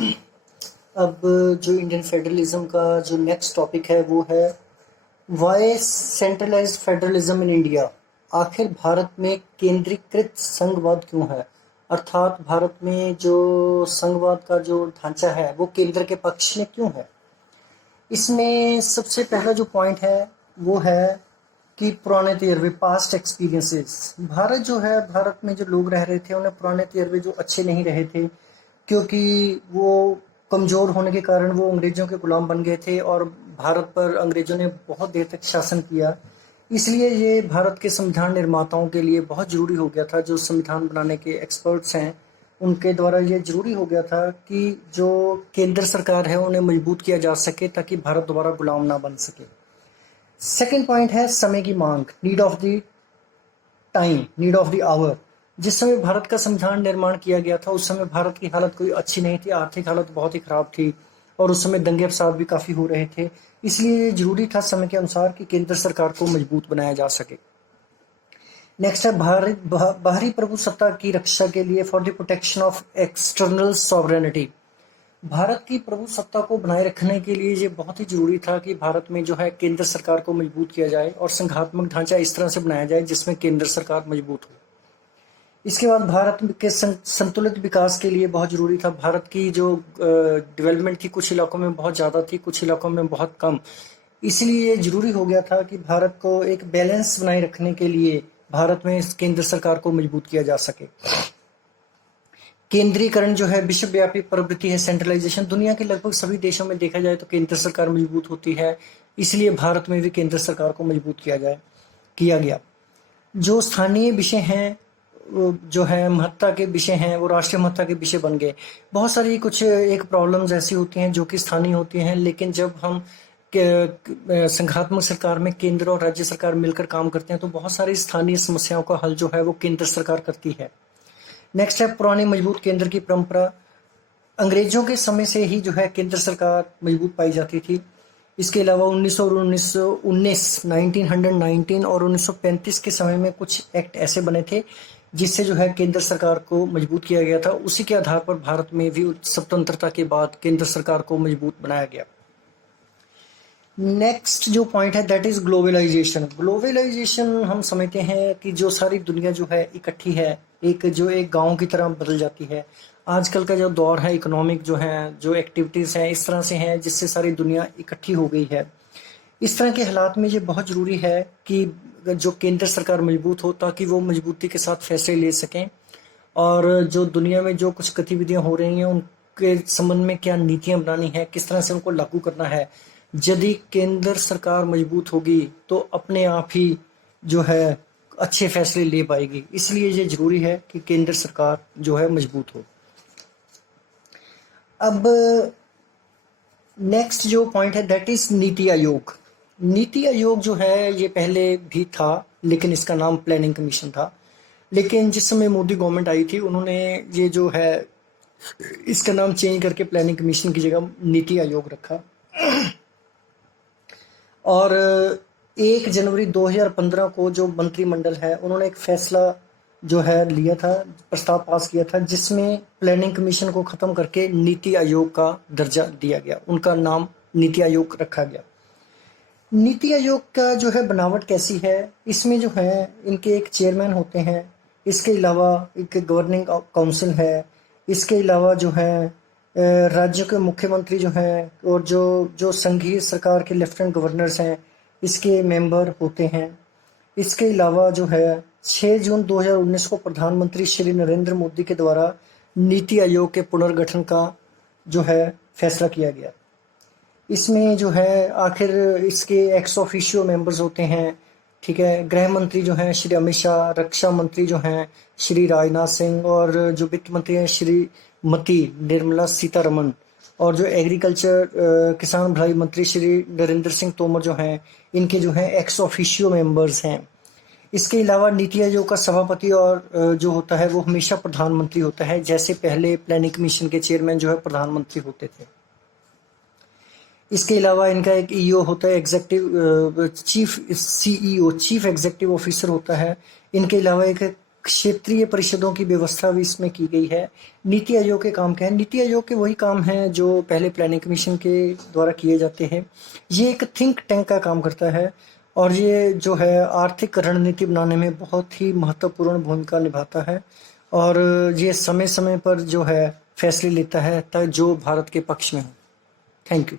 अब जो Indian federalism का जो नेक्स्ट टॉपिक है वो है why centralised federalism in India. आखिर भारत में केंद्रीकृत संघवाद क्यों है, अर्थात भारत में जो संघवाद का जो ढांचा है वो केंद्र के पक्ष में क्यों है। इसमें सबसे पहला जो पॉइंट है वो है कि पुराने तजर्बे, पास्ट एक्सपीरियंसेस। भारत जो है, भारत में जो लोग रह रहे थे उन्हें पुराने तजर्बे जो अच्छे नहीं रहे थे, क्योंकि वो कमज़ोर होने के कारण वो अंग्रेज़ों के गुलाम बन गए थे और भारत पर अंग्रेज़ों ने बहुत देर तक शासन किया। इसलिए ये भारत के संविधान निर्माताओं के लिए बहुत ज़रूरी हो गया था, जो संविधान बनाने के एक्सपर्ट्स हैं उनके द्वारा ये ज़रूरी हो गया था कि जो केंद्र सरकार है उन्हें मजबूत किया जा सके ताकि भारत दोबारा गुलाम ना बन सके। सेकेंड पॉइंट है समय की मांग, need of the time, need of the hour. जिस समय भारत का संविधान निर्माण किया गया था उस समय भारत की हालत कोई अच्छी नहीं थी, आर्थिक हालत बहुत ही खराब थी और उस समय दंगे फसाद भी काफ़ी हो रहे थे। इसलिए जरूरी था समय के अनुसार कि केंद्र सरकार को मजबूत बनाया जा सके। नेक्स्ट है बाहरी प्रभुसत्ता की रक्षा के लिए, for the protection of external sovereignty. Bharat की प्रभुसत्ता को बनाए रखने के लिए ये बहुत ही जरूरी था कि भारत में जो है केंद्र सरकार को मजबूत किया जाए और संघात्मक ढांचा इस तरह से बनाया जाए जिसमें केंद्र सरकार मजबूत हो। इसके बाद भारत के संतुलित विकास के लिए बहुत ज़रूरी था, भारत की जो डेवलपमेंट थी कुछ इलाकों में बहुत ज़्यादा थी, कुछ इलाकों में बहुत कम। इसलिए ज़रूरी हो गया था कि भारत को एक बैलेंस बनाए रखने के लिए भारत में इस केंद्र सरकार को मजबूत किया जा सके। केंद्रीकरण जो है विश्वव्यापी प्रवृत्ति है, सेंट्रलाइजेशन। दुनिया के लगभग सभी देशों में देखा जाए तो केंद्र सरकार मजबूत होती है, इसलिए भारत में भी केंद्र सरकार को मजबूत किया गया। जो स्थानीय विषय हैं जो है महत्ता के विषय हैं वो राष्ट्रीय महत्ता के विषय बन गए। बहुत सारी कुछ एक प्रॉब्लम्स ऐसी होती हैं जो कि स्थानीय होती हैं, लेकिन जब हम संघात्मक सरकार में केंद्र और राज्य सरकार मिलकर काम करते हैं तो बहुत सारी स्थानीय समस्याओं का हल जो है वो केंद्र सरकार करती है। नेक्स्ट है पुरानी मजबूत केंद्र की परंपरा। अंग्रेजों के समय से ही जो है केंद्र सरकार मजबूत पाई जाती थी। इसके अलावा 1919 और 1935 के समय में कुछ एक्ट ऐसे बने थे जिससे जो है केंद्र सरकार को मजबूत किया गया था। उसी के आधार पर भारत में भी स्वतंत्रता के बाद केंद्र सरकार को मजबूत बनाया गया। नेक्स्ट जो पॉइंट है दैट इज ग्लोबलाइजेशन। ग्लोबलाइजेशन हम समझते हैं कि जो सारी दुनिया जो है इकट्ठी है, एक गांव की तरह बदल जाती है। आजकल का जो दौर है इकोनॉमिक जो है, जो एक्टिविटीज़ हैं इस तरह से हैं जिससे सारी दुनिया इकट्ठी हो गई है। इस तरह के हालात में ये बहुत ज़रूरी है कि जो केंद्र सरकार मजबूत हो ताकि वो मजबूती के साथ फैसले ले सकें और जो दुनिया में जो कुछ गतिविधियां हो रही हैं उनके संबंध में क्या नीतियां बनानी है, किस तरह से उनको लागू करना है। यदि केंद्र सरकार मजबूत होगी तो अपने आप ही जो है अच्छे फैसले ले पाएगी। इसलिए ये जरूरी है कि केंद्र सरकार जो है मजबूत हो। अब नेक्स्ट जो पॉइंट है दैट इज नीति आयोग। नीति आयोग जो है ये पहले भी था लेकिन इसका नाम प्लानिंग कमीशन था, लेकिन जिस समय मोदी गवर्नमेंट आई थी उन्होंने ये जो है इसका नाम चेंज करके प्लानिंग कमीशन की जगह नीति आयोग रखा। और 1 जनवरी 2015 को जो मंत्रिमंडल है उन्होंने एक फैसला जो है लिया था, प्रस्ताव पास किया था जिसमें प्लानिंग कमीशन को ख़त्म करके नीति आयोग का दर्जा दिया गया, उनका नाम नीति आयोग रखा गया। नीति आयोग का जो है बनावट कैसी है, इसमें जो है इनके एक चेयरमैन होते हैं, इसके अलावा एक गवर्निंग काउंसिल है, इसके अलावा जो है राज्यों के मुख्यमंत्री जो हैं और जो संघीय सरकार के लेफ्टिनेंट गवर्नर्स हैं इसके मेंबर होते हैं। इसके अलावा जो है 6 जून 2019 को प्रधानमंत्री श्री नरेंद्र मोदी के द्वारा नीति आयोग के पुनर्गठन का जो है फैसला किया गया। इसमें जो है आखिर इसके एक्स ऑफिशियो मेंबर्स होते हैं, ठीक है। गृह मंत्री जो हैं श्री अमित शाह, रक्षा मंत्री जो हैं श्री राजनाथ सिंह और जो वित्त मंत्री हैं श्रीमती निर्मला सीतारमन और जो एग्रीकल्चर किसान भलाई मंत्री श्री नरेंद्र सिंह तोमर जो हैं इनके जो हैं एक्स ऑफिशियो मेंबर्स हैं। इसके अलावा नीति आयोग का सभापति और जो होता है वो हमेशा प्रधानमंत्री होता है, जैसे पहले प्लानिंग कमीशन के चेयरमैन जो है प्रधानमंत्री होते थे। इसके अलावा इनका एक ईओ होता है, चीफ एग्जीक्यूटिव ऑफिसर होता है। इनके अलावा एक क्षेत्रीय परिषदों की व्यवस्था भी इसमें की गई है। नीति आयोग के काम क्या है? नीति आयोग के वही काम हैं जो पहले प्लानिंग कमीशन के द्वारा किए जाते हैं। ये एक थिंक टैंक का काम करता है और ये जो है आर्थिक रणनीति बनाने में बहुत ही महत्वपूर्ण भूमिका निभाता है और ये समय समय पर जो है फैसले लेता है जो भारत के पक्ष में हो। Thank you.